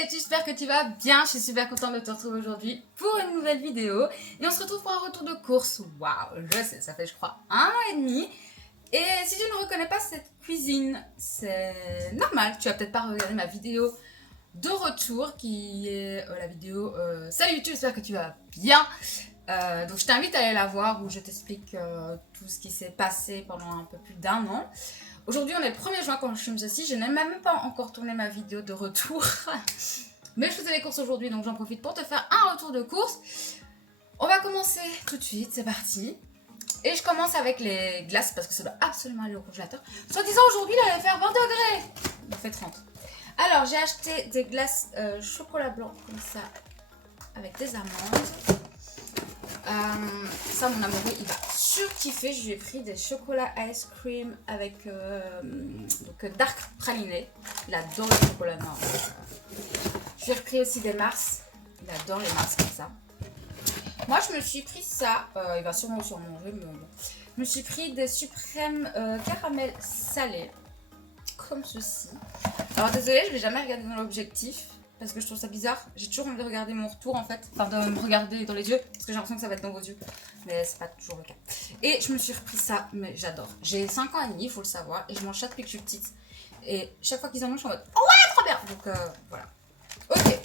Salut, j'espère que tu vas bien, je suis super contente de te retrouver aujourd'hui pour une nouvelle vidéo. Et on se retrouve pour un retour de course. Waouh, je sais, ça fait je crois 1 an et demi. Et si tu ne reconnais pas cette cuisine, c'est normal, tu vas peut-être pas regarder ma vidéo de retour qui est la vidéo Salut YouTube, j'espère que tu vas bien. Donc je t'invite à aller la voir où je t'explique tout ce qui s'est passé pendant un peu plus d'1 an. Aujourd'hui on est le 1er juin quand je filme ceci, je n'ai même pas encore tourné ma vidéo de retour. Mais je faisais les courses aujourd'hui donc j'en profite pour te faire un retour de course. On va commencer tout de suite, c'est parti. Et je commence avec les glaces parce que ça doit absolument aller au congélateur. Soit disant aujourd'hui il allait faire 20 degrés. Il fait 30. Alors j'ai acheté des glaces chocolat blanc comme ça avec des amandes. Ça mon amoureux il va surkiffer. Je lui ai pris des chocolats ice cream avec donc dark praliné. Il adore le chocolat noir. Je lui ai repris aussi des Mars. Il adore les Mars comme ça. Moi je me suis pris ça. Il va sûrement manger mais bon. Je me suis pris des suprêmes caramel salés comme ceci. Alors désolée, je vais jamais regarder dans l'objectif parce que je trouve ça bizarre. J'ai toujours envie de regarder mon retour en fait, enfin de me regarder dans les yeux parce que j'ai l'impression que ça va être dans vos yeux, mais c'est pas toujours le cas. Et je me suis repris ça, mais j'adore. J'ai 5 ans et demi, il faut le savoir, et je mange ça depuis que je suis petite. Et chaque fois qu'ils en mangent, je suis en mode oh ouais, trop bien. Donc voilà. Ok.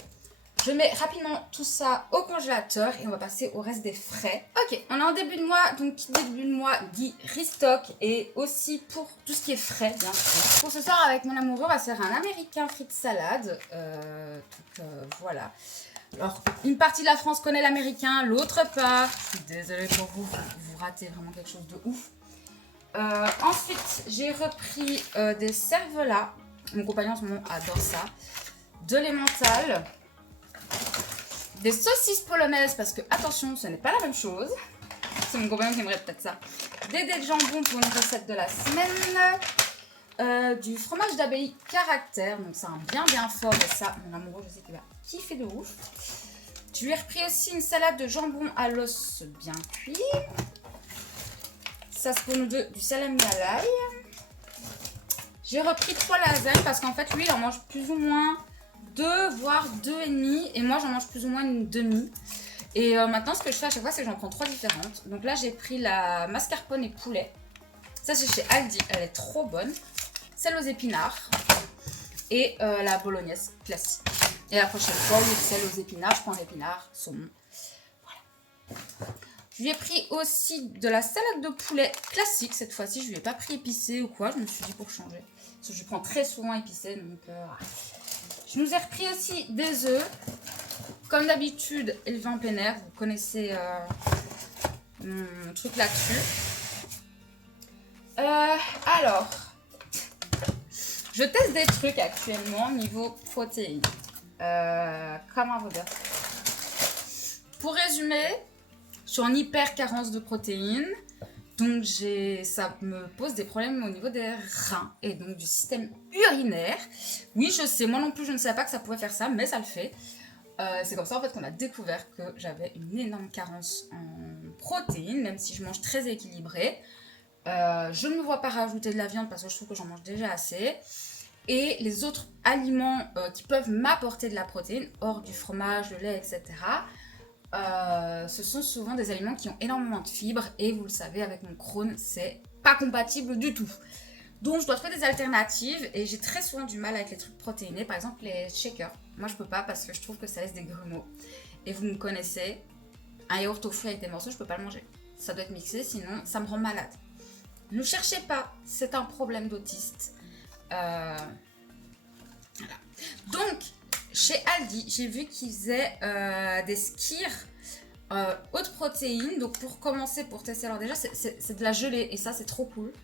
Je mets rapidement tout ça au congélateur et on va passer au reste des frais. Ok, on est en début de mois, donc début de mois dit restock et aussi pour tout ce qui est frais, bien sûr. Pour ce soir avec mon amoureux, on va se faire un américain frites salade. Voilà. Alors, une partie de la France connaît l'américain, l'autre pas. Je suis désolée pour vous, vous ratez vraiment quelque chose de ouf. Ensuite, j'ai repris des cervelas. Mon compagnon en ce moment adore ça. De l'emmental. Des saucisses polonaises parce que, attention, ce n'est pas la même chose. C'est mon compagnon qui aimerait peut-être ça. Des dés de jambon pour une recette de la semaine. Du fromage d'abbaye caractère. Donc c'est un bien fort. Et ça, mon amoureux, je sais qu'il va kiffer de ouf. Je lui ai repris aussi une salade de jambon à l'os bien cuit. Ça, c'est pour nous deux, du salami à l'ail. J'ai repris 3 lasagnes parce qu'en fait, lui, il en mange plus ou moins 2 voire 2,5 et moi j'en mange plus ou moins une demi. Et maintenant ce que je fais à chaque fois c'est que j'en prends 3 différentes. Donc là j'ai pris la mascarpone et poulet. Ça c'est chez Aldi, elle est trop bonne. Celle aux épinards et la bolognaise classique. Et la prochaine fois au lieu de celle aux épinards, je prends l'épinard, saumon. Voilà. Je lui ai pris aussi de la salade de poulet classique cette fois-ci. Je lui ai pas pris épicé ou quoi, je me suis dit pour changer. Parce que je prends très souvent épicé donc je nous ai repris aussi des œufs. Comme d'habitude, élevé en plein air. Vous connaissez mon truc là-dessus. Alors, je teste des trucs actuellement niveau protéines. Comment vous dire? Pour résumer, je suis en hyper carence de protéines. Donc ça me pose des problèmes au niveau des reins et donc du système urinaire. Oui, je sais, moi non plus je ne savais pas que ça pouvait faire ça, mais ça le fait. C'est comme ça en fait qu'on a découvert que j'avais une énorme carence en protéines, même si je mange très équilibré. Je ne me vois pas rajouter de la viande parce que je trouve que j'en mange déjà assez. Et les autres aliments qui peuvent m'apporter de la protéine, hors du fromage, le lait, etc., ce sont souvent des aliments qui ont énormément de fibres et vous le savez avec mon Crohn c'est pas compatible du tout, donc je dois trouver des alternatives et j'ai très souvent du mal avec les trucs protéinés, par exemple les shakers. Moi je peux pas parce que je trouve que ça laisse des grumeaux et vous me connaissez, un yaourt au fruits avec des morceaux je peux pas le manger, ça doit être mixé sinon ça me rend malade. Ne cherchez pas, c'est un problème d'autiste. Voilà. Donc chez Aldi, j'ai vu qu'ils faisaient des skyrs haute protéine. Donc pour commencer, pour tester, alors déjà c'est de la gelée et ça c'est trop cool.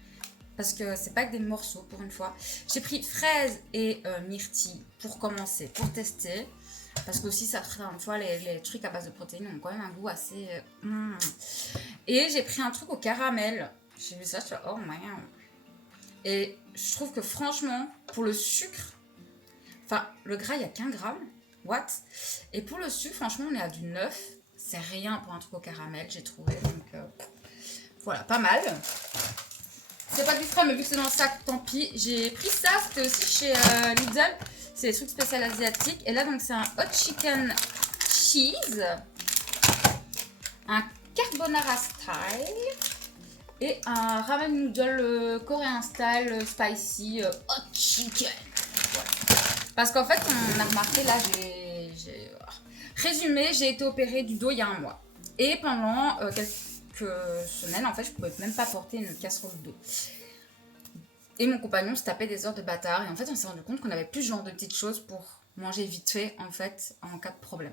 Parce que c'est pas que des morceaux pour une fois. J'ai pris fraises et myrtilles pour commencer, pour tester. Parce que aussi ça une fois les trucs à base de protéines ont quand même un goût assez... Et j'ai pris un truc au caramel. J'ai vu ça, je suis oh my god. Et je trouve que franchement, pour le sucre... Enfin, le gras, il n'y a qu'un gramme. What? Et pour le sucre, franchement, on est à du 9. C'est rien pour un truc au caramel, j'ai trouvé. Donc, voilà, pas mal. C'est pas du frais, mais vu que c'est dans le sac, tant pis. J'ai pris ça, c'était aussi chez Lidl. C'est des trucs spéciaux asiatiques. Et là, donc, c'est un hot chicken cheese. Un carbonara style. Et un ramen noodle coréen style spicy hot chicken. Voilà. Parce qu'en fait, on a remarqué, là, résumé, j'ai été opérée du dos il y a un mois. Et pendant quelques semaines, en fait, je pouvais même pas porter une casserole de dos. Et mon compagnon se tapait des heures de bâtard. Et en fait, on s'est rendu compte qu'on avait plus ce genre de petites choses pour manger vite fait, en fait, en cas de problème.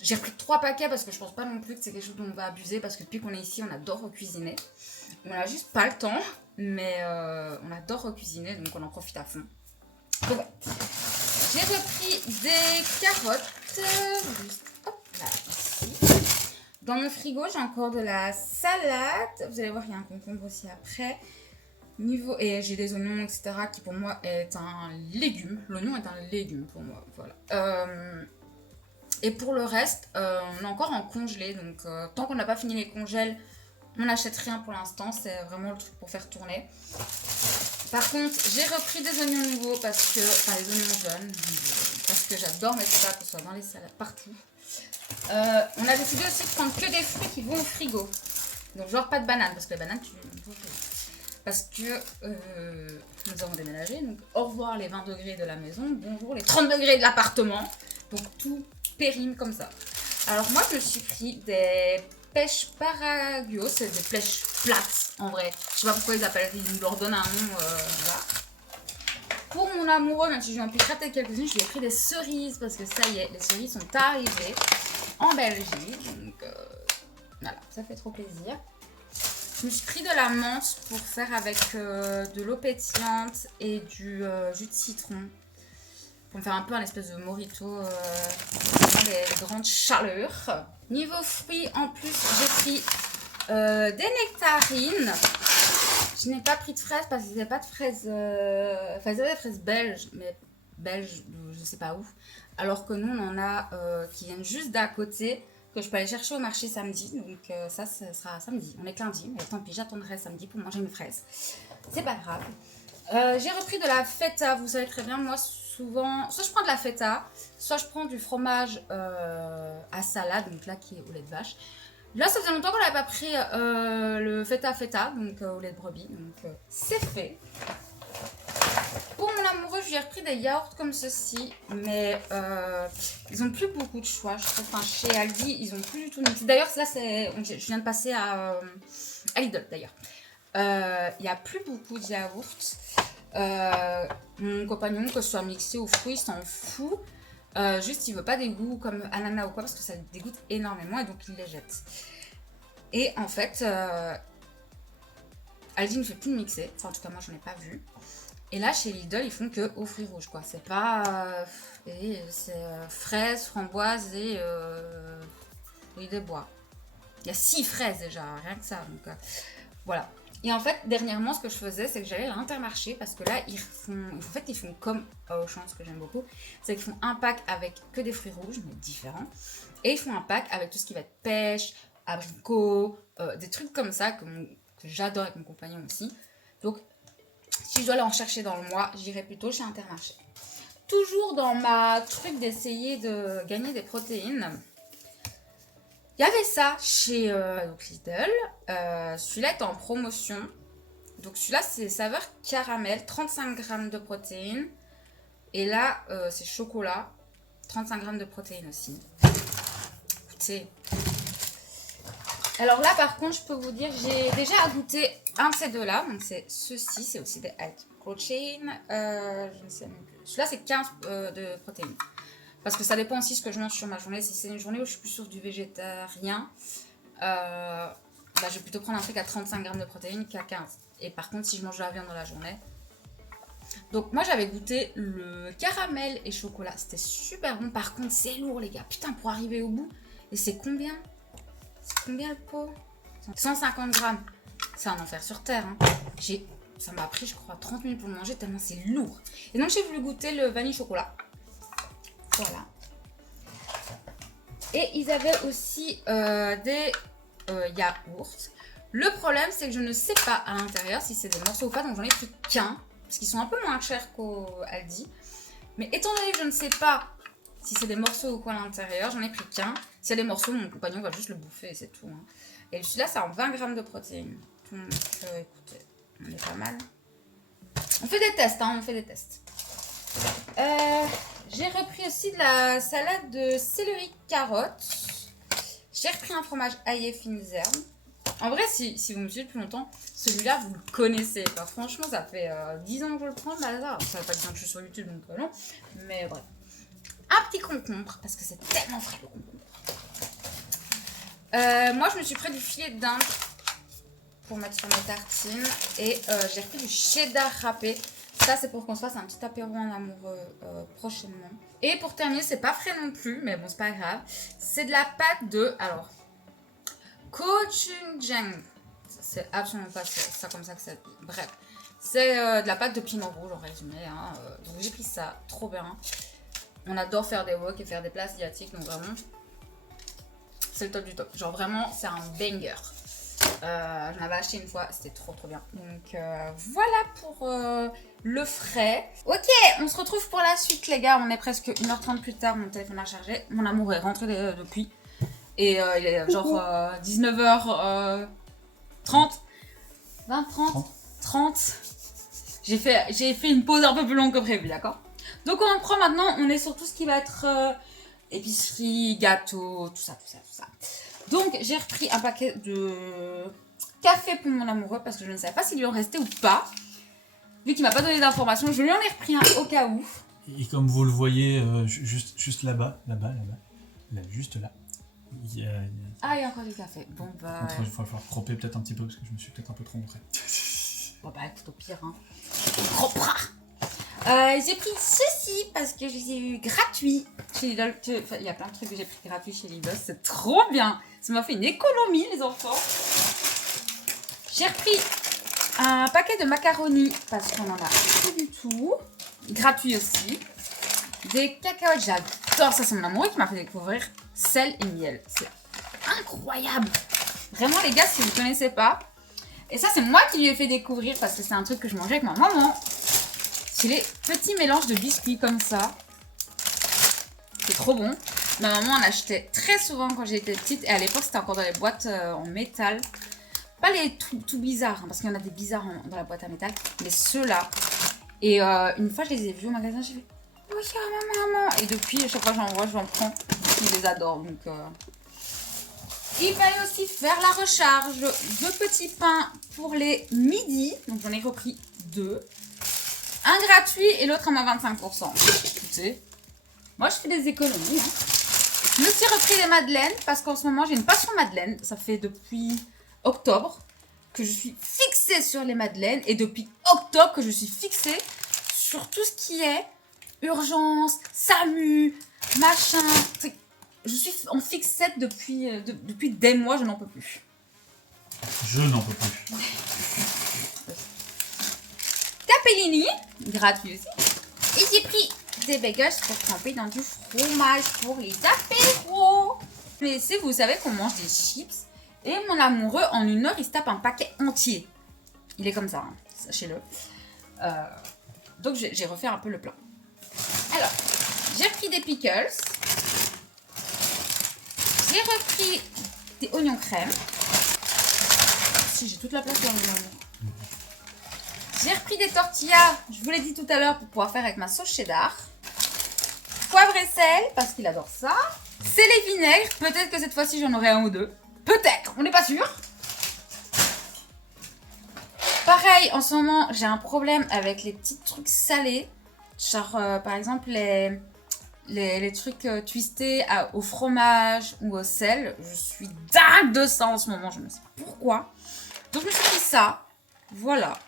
J'ai repris 3 paquets parce que je pense pas non plus que c'est quelque chose dont on va abuser. Parce que depuis qu'on est ici, on adore recuisiner. On a juste pas le temps, mais on adore recuisiner, donc on en profite à fond. Donc, j'ai repris des carottes. Juste, hop, là, ici. Dans mon frigo, j'ai encore de la salade. Vous allez voir, il y a un concombre aussi après. Et j'ai des oignons, etc., qui pour moi est un légume. L'oignon est un légume pour moi, voilà. Et pour le reste, on est encore en congelé. Donc, tant qu'on n'a pas fini les congèles, on n'achète rien pour l'instant. C'est vraiment le truc pour faire tourner. Par contre, j'ai repris des oignons nouveaux parce que... Enfin, les oignons jaunes. Parce que j'adore mettre ça, que ce soit dans les salades, partout. On a décidé aussi de prendre que des fruits qui vont au frigo. Donc, genre pas de bananes. Parce que les bananes, parce que nous avons déménagé. Donc, au revoir les 20 degrés de la maison. Bonjour les 30 degrés de l'appartement. Donc, tout périme comme ça. Alors, moi, je me suis pris des pêches Paragio. C'est des pêches plates, en vrai. Je sais pas pourquoi ils appellent, ils leur donnent un nom. Voilà. Pour mon amoureux, même si je lui en pu rater quelques-unes, je lui ai pris des cerises. Parce que ça y est, les cerises sont arrivées en Belgique. Donc, voilà, ça fait trop plaisir. Je me suis pris de la menthe pour faire avec de l'eau pétillante et du jus de citron. Pour me faire un peu un espèce de mojito dans les grandes chaleurs. Niveau fruits, en plus, j'ai pris des nectarines. Je n'ai pas pris de fraises parce qu'ils n'avaient pas de fraises... Enfin, ils avaient des fraises belges, mais belges, je ne sais pas où. Alors que nous, on en a qui viennent juste d'à côté, que je peux aller chercher au marché samedi. Donc ça sera samedi. On est que lundi, mais tant pis, j'attendrai samedi pour manger mes fraises. C'est pas grave. J'ai repris de la feta. Vous savez très bien, moi, souvent, soit je prends de la feta, soit je prends du fromage à salade, donc là qui est au lait de vache. Là, ça faisait longtemps qu'on n'avait pas pris le feta, donc au lait de brebis, donc c'est fait. Pour mon amoureux, je lui ai repris des yaourts comme ceci, mais ils n'ont plus beaucoup de choix. Je trouve, enfin, chez Aldi, ils n'ont plus du tout mixé. D'ailleurs, là, je viens de passer à Lidl, d'ailleurs. Il n'y a plus beaucoup de yaourts. Mon compagnon, que ce soit mixé aux fruits, s'en fout. Juste, il veut pas des goûts comme ananas ou quoi, parce que ça dégoûte énormément et donc il les jette. Et en fait, Aldi ne fait plus de mixer. Enfin, en tout cas, moi, j'en ai pas vu. Et là, chez Lidl, ils font que aux fruits rouges, quoi. C'est pas... c'est fraises, framboises et fruits de bois. Il y a 6 fraises déjà, rien que ça. Donc, voilà. Et en fait, dernièrement, ce que je faisais, c'est que j'allais à l'Intermarché parce que là, ils font comme Auchan, ce que j'aime beaucoup. C'est qu'ils font un pack avec que des fruits rouges, mais différents. Et ils font un pack avec tout ce qui va être pêche, abricots, des trucs comme ça que j'adore avec mon compagnon aussi. Donc, si je dois aller en chercher dans le mois, j'irai plutôt chez Intermarché. Toujours dans ma truc d'essayer de gagner des protéines. Il y avait ça chez Lidl. Celui-là est en promotion. Donc celui-là, c'est saveur caramel, 35 grammes de protéines. Et là, c'est chocolat, 35 grammes de protéines aussi. Écoutez. Alors là, par contre, je peux vous dire, j'ai déjà goûté un de ces deux-là. Donc c'est ceci, c'est aussi des high protein. Je ne sais même plus. Celui-là, c'est 15 de protéines. Parce que ça dépend aussi de ce que je mange sur ma journée. Si c'est une journée où je suis plus sur du végétarien, je vais plutôt prendre un truc à 35 grammes de protéines qu'à 15. Et par contre, si je mange de la viande dans la journée. Donc moi, j'avais goûté le caramel et chocolat. C'était super bon. Par contre, c'est lourd, les gars. Putain, pour arriver au bout. Et c'est combien? C'est combien le pot? 150 grammes. C'est un enfer sur terre. Hein. Ça m'a pris, je crois, 30 minutes pour le manger tellement c'est lourd. Et donc, j'ai voulu goûter le vanille chocolat. Voilà. Et ils avaient aussi des yaourts. Le problème, c'est que je ne sais pas à l'intérieur si c'est des morceaux ou pas. Donc j'en ai pris qu'un. Parce qu'ils sont un peu moins chers qu'au Aldi. Mais étant donné que je ne sais pas si c'est des morceaux ou quoi à l'intérieur, j'en ai pris qu'un. S'il y a des morceaux, mon compagnon va juste le bouffer et c'est tout. Hein. Et celui-là, c'est en 20 grammes de protéines. Donc, écoutez, on est pas mal. On fait des tests, hein, on fait des tests. J'ai repris aussi de la salade de céleri carotte. J'ai repris un fromage aillé fines herbes. En vrai, si vous me suivez depuis longtemps, celui-là, vous le connaissez. Enfin, franchement, ça fait 10 ans que je le prends. Bah, ça fait pas 10 ans que je suis sur YouTube, donc non. Mais bref. Un petit concombre, parce que c'est tellement frais le concombre. Moi, je me suis pris du filet de dinde pour mettre sur mes tartines. Et j'ai repris du cheddar râpé. Ça, c'est pour qu'on se fasse un petit apéro en amoureux prochainement. Et pour terminer, c'est pas frais non plus, mais bon, c'est pas grave. C'est de la pâte de... Alors, gochujang. C'est absolument pas ça comme ça que c'est. Bref. C'est de la pâte de piment rouge en résumé. Hein. Donc j'ai pris ça, trop bien. On adore faire des wok et faire des plats asiatiques, donc vraiment, c'est le top du top. Genre vraiment, c'est un banger. J'en avais acheté une fois, c'était trop bien. Donc voilà pour le frais. Ok, on se retrouve pour la suite les gars. On est presque 1h30 plus tard, mon téléphone a chargé. Mon amour est rentré depuis. Et il est genre 19h30. 30. J'ai fait une pause un peu plus longue que prévu, d'accord? Donc on prend maintenant, on est sur tout ce qui va être épicerie, gâteau, tout ça. Donc j'ai repris un paquet de café pour mon amoureux parce que je ne savais pas s'il lui en restait ou pas. Vu qu'il m'a pas donné d'informations, je lui en ai repris un au cas où. Et comme vous le voyez, juste là-bas, juste là. Ah, il y a encore du café. Bon bah... Il va falloir cropper peut-être un petit peu parce que je me suis peut-être un peu trop montré. Bon bah écoute, au pire, hein. Croppera. J'ai pris ceci parce que je les ai eu gratuits chez Lidl. Il y a plein de trucs que j'ai pris gratuits chez Lidl. C'est trop bien. Ça m'a fait une économie, les enfants. J'ai repris un paquet de macaronis parce qu'on en a plus du tout. Gratuit aussi. Des cacahuètes, j'adore ça. C'est mon amoureux qui m'a fait découvrir sel et miel. C'est incroyable. Vraiment, les gars, si vous ne connaissez pas. Et ça, c'est moi qui lui ai fait découvrir parce que c'est un truc que je mangeais avec ma maman. C'est les petits mélanges de biscuits comme ça. C'est trop bon. Ma maman en achetait très souvent quand j'étais petite. Et à l'époque, c'était encore dans les boîtes en métal. Pas les tout bizarres, hein, parce qu'il y en a des bizarres dans la boîte à métal. Mais ceux-là. Et une fois, je les ai vus au magasin. J'ai fait, oui, maman. Et depuis, à chaque fois que j'en vois, j'en prends. Je les adore. Donc, il fallait aussi faire la recharge de petits pains pour les midis. Donc, j'en ai repris 2. Un gratuit et l'autre à moins 25%. Écoutez, moi je fais des économies. Hein. Je me suis repris les madeleines parce qu'en ce moment j'ai une passion madeleine. Ça fait depuis octobre que je suis fixée sur les madeleines et depuis octobre que je suis fixée sur tout ce qui est urgence, SAMU, machin. Je suis en fixette depuis des mois, je n'en peux plus. Je n'en peux plus. Capellini, gratuit aussi. Et j'ai pris des bagels pour tremper dans du fromage pour les apéros. Mais si vous savez qu'on mange des chips. Et mon amoureux, en 1 heure, il se tape un paquet entier. Il est comme ça, hein, sachez-le. Donc j'ai refait un peu le plan. Alors, j'ai repris des pickles. J'ai repris des oignons crème. Si, j'ai toute la place dans le moment. J'ai repris des tortillas, je vous l'ai dit tout à l'heure, pour pouvoir faire avec ma sauce cheddar. Poivre et sel, parce qu'il adore ça. C'est les vinaigres, peut-être que cette fois-ci j'en aurai 1 ou 2. Peut-être, on n'est pas sûr. Pareil, en ce moment, j'ai un problème avec les petits trucs salés. Genre, par exemple, les trucs twistés au fromage ou au sel. Je suis dingue de ça en ce moment, je ne sais pas pourquoi. Donc, je me suis pris ça. Voilà.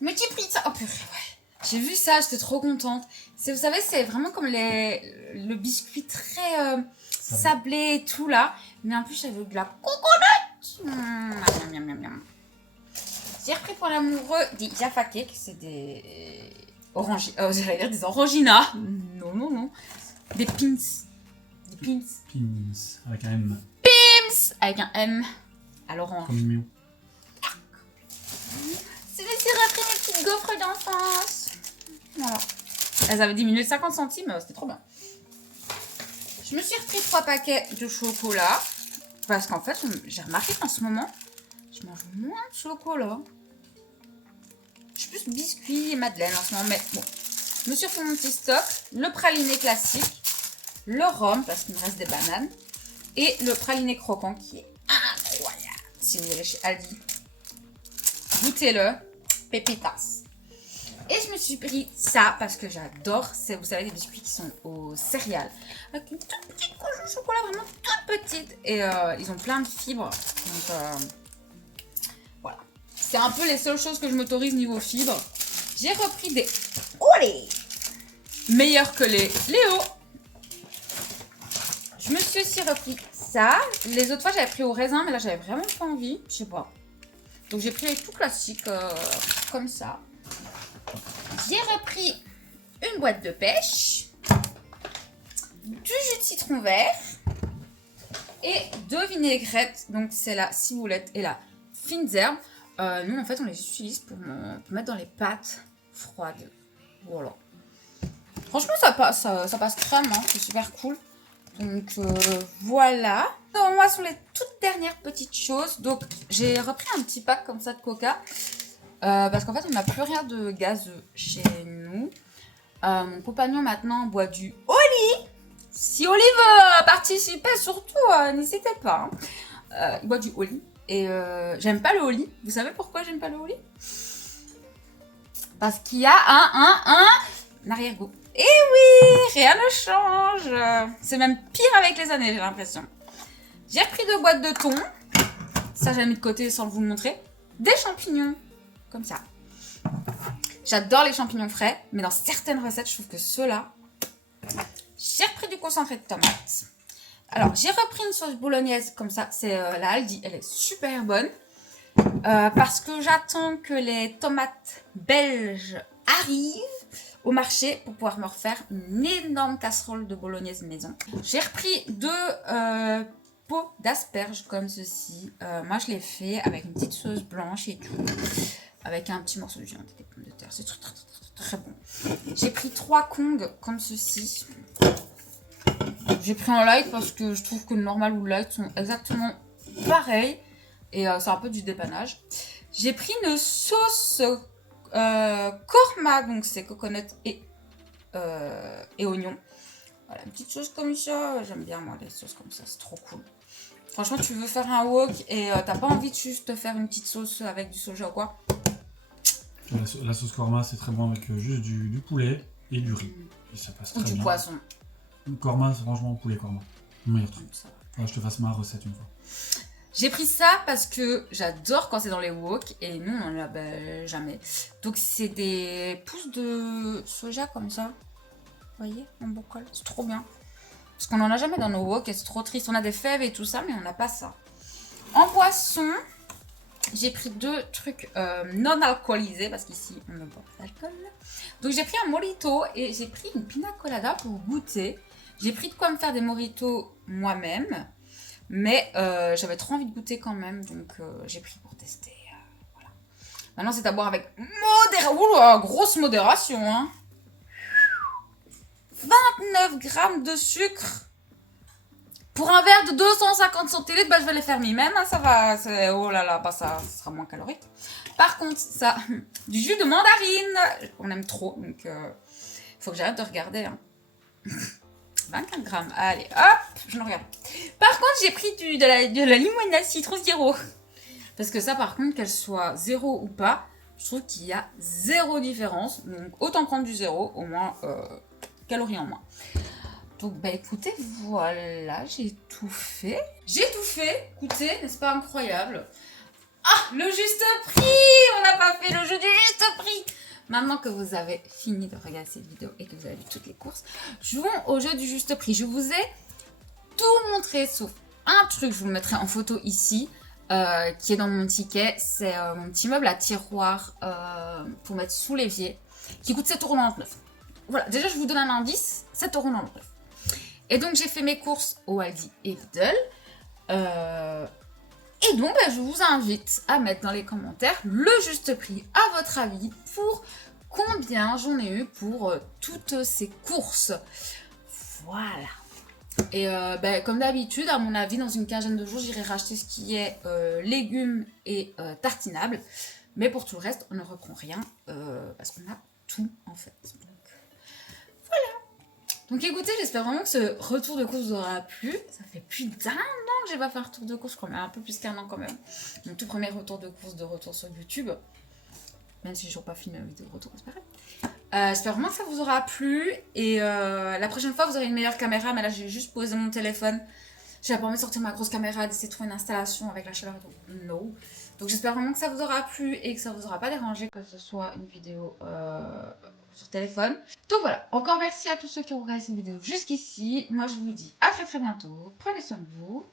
Mais j'ai pris ça. Oh purée, ouais. J'ai vu ça, j'étais trop contente. Vous savez, c'est vraiment comme le biscuit très sablé et tout là. Mais en plus, j'avais de la coconut. J'ai repris pour l'amoureux des Jaffa Cake. C'est des j'allais dire des oranginas. Non. Des pins. Des pins. Pins, avec un M. Pins avec un M à l'orange. Comme mignon. C'est les repris mes petites gaufres d'enfance. Voilà. Elles avaient diminué 50 centimes, c'était trop bien. Je me suis repris 3 paquets de chocolat. Parce qu'en fait, j'ai remarqué qu'en ce moment, je mange moins de chocolat. Je suis plus biscuits et madeleine en ce moment. Mais bon, je me suis refait mon petit stock. Le praliné classique. Le rhum, parce qu'il me reste des bananes. Et le praliné croquant qui est incroyable. Si vous allez chez Aldi, goûtez-le. Pépitas. Et je me suis pris ça parce que j'adore. C'est, vous savez, des biscuits qui sont aux céréales. Avec une toute petite couche de chocolat, vraiment toute petite. Et ils ont plein de fibres. Donc voilà. C'est un peu les seules choses que je m'autorise niveau fibres. J'ai repris des olé. Meilleurs que les Léo. Je me suis aussi repris ça. Les autres fois, j'avais pris au raisin, mais là, j'avais vraiment pas envie. Je sais pas. Donc, j'ai pris les tout classiques comme ça. J'ai repris une boîte de pêche, du jus de citron vert et 2 vinaigrettes. Donc, c'est la ciboulette et la fines herbes. Nous, en fait, on les utilise pour mettre dans les pâtes froides. Voilà. Franchement, ça passe crème, hein, c'est super cool. Donc voilà. Donc, moi, sont les toutes dernières petites choses. Donc, j'ai repris un petit pack comme ça de coca. Parce qu'en fait, on n'a plus rien de gazeux chez nous. Mon compagnon, maintenant, boit du Oli. Si Oli veut participer, surtout, n'hésitez pas. Il boit du Oli. Et j'aime pas le Oli. Vous savez pourquoi j'aime pas le Oli? Parce qu'il y a un arrière-goût. Et oui, rien ne change. C'est même pire avec les années, j'ai l'impression. J'ai repris 2 boîtes de thon. Ça, j'ai mis de côté sans vous le montrer. Des champignons, comme ça. J'adore les champignons frais, mais dans certaines recettes, je trouve que ceux-là... J'ai repris du concentré de tomate. Alors, j'ai repris une sauce bolognaise, comme ça. C'est la Aldi, elle est super bonne. Parce que j'attends que les tomates belges arrivent au marché pour pouvoir me refaire une énorme casserole de bolognaise maison. J'ai repris 2 pots d'asperges comme ceci. Moi, je l'ai fait avec une petite sauce blanche et tout. Avec un petit morceau de viande et des pommes de terre. C'est très bon. J'ai pris 3 kongs comme ceci. J'ai pris un light parce que je trouve que le normal ou le light sont exactement pareils. Et c'est un peu du dépannage. J'ai pris une sauce korma, donc c'est coconut et oignon. Voilà, une petite sauce comme ça. J'aime bien moi les sauces comme ça, c'est trop cool. Franchement, tu veux faire un wok et t'as pas envie de juste te faire une petite sauce avec du soja ou quoi? La sauce korma, c'est très bon avec juste du poulet et du riz. Et ça passe très Ou du bien. poisson. Korma, c'est franchement poulet korma. Le meilleur truc. Faudra que je te fasse ma recette une fois. J'ai pris ça parce que j'adore quand c'est dans les wok et nous on en a jamais. Donc c'est des pousses de soja comme ça. Vous voyez, en bocal, c'est trop bien. Parce qu'on en a jamais dans nos wok et c'est trop triste. On a des fèves et tout ça, mais on n'a pas ça. En boisson, j'ai pris 2 trucs non alcoolisés parce qu'ici on ne boit pas d'alcool. Donc j'ai pris un mojito et j'ai pris une pina colada pour goûter. J'ai pris de quoi me faire des mojitos moi-même. Mais j'avais trop envie de goûter quand même, donc j'ai pris pour tester. Voilà. Maintenant, c'est à boire avec grosse modération. Hein. 29 grammes de sucre. Pour un verre de 250 centilitres, bah, je vais les faire moi-même. Hein, ça va. Oh là là, bah, ça sera moins calorique. Par contre, ça, du jus de mandarine. On aime trop, donc faut que j'arrête de regarder. Hein. 24 grammes. Allez, hop, je le regarde. Par contre, j'ai pris de la limonade citron zéro. Parce que ça, par contre, qu'elle soit zéro ou pas, je trouve qu'il y a zéro différence. Donc, autant prendre du zéro, au moins calories en moins. Donc, bah écoutez, voilà, j'ai tout fait. J'ai tout fait. Écoutez, n'est-ce pas incroyable? Ah, le juste prix! On n'a pas fait le jeu du juste prix! Maintenant que vous avez fini de regarder cette vidéo et que vous avez vu toutes les courses, jouons au jeu du juste prix. Je vous ai tout montré sauf un truc, je vous le mettrai en photo ici, qui est dans mon ticket. C'est mon petit meuble à tiroir pour mettre sous l'évier, qui coûte 7,99 €. Voilà, déjà je vous donne un indice, 7,99 €. Et donc j'ai fait mes courses au Aldi et Lidl. Et donc, je vous invite à mettre dans les commentaires le juste prix, à votre avis, pour combien j'en ai eu pour toutes ces courses. Voilà. Et comme d'habitude, à mon avis, dans une quinzaine de jours, j'irai racheter ce qui est légumes et tartinables. Mais pour tout le reste, on ne reprend rien parce qu'on a tout en fait. Donc, voilà. Donc écoutez, j'espère vraiment que ce retour de course vous aura plu. Ça fait plus d'un an que j'ai pas fait un retour de course, je crois, mais un peu plus qu'un an quand même. Mon tout premier retour de course de retour sur YouTube. Même si j'ai toujours pas filmé une vidéo de retour, c'est pas grave. J'espère vraiment que ça vous aura plu. Et la prochaine fois, vous aurez une meilleure caméra. Mais là, j'ai juste posé mon téléphone. J'avais pas envie de sortir ma grosse caméra, d'essayer de trouver une installation avec la chaleur et tout. No. Donc j'espère vraiment que ça vous aura plu et que ça vous aura pas dérangé que ce soit une vidéo sur téléphone. Donc voilà, encore merci à tous ceux qui ont regardé cette vidéo jusqu'ici. Moi, je vous dis à très très bientôt. Prenez soin de vous.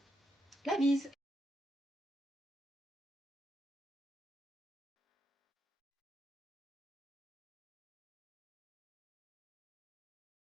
La bise.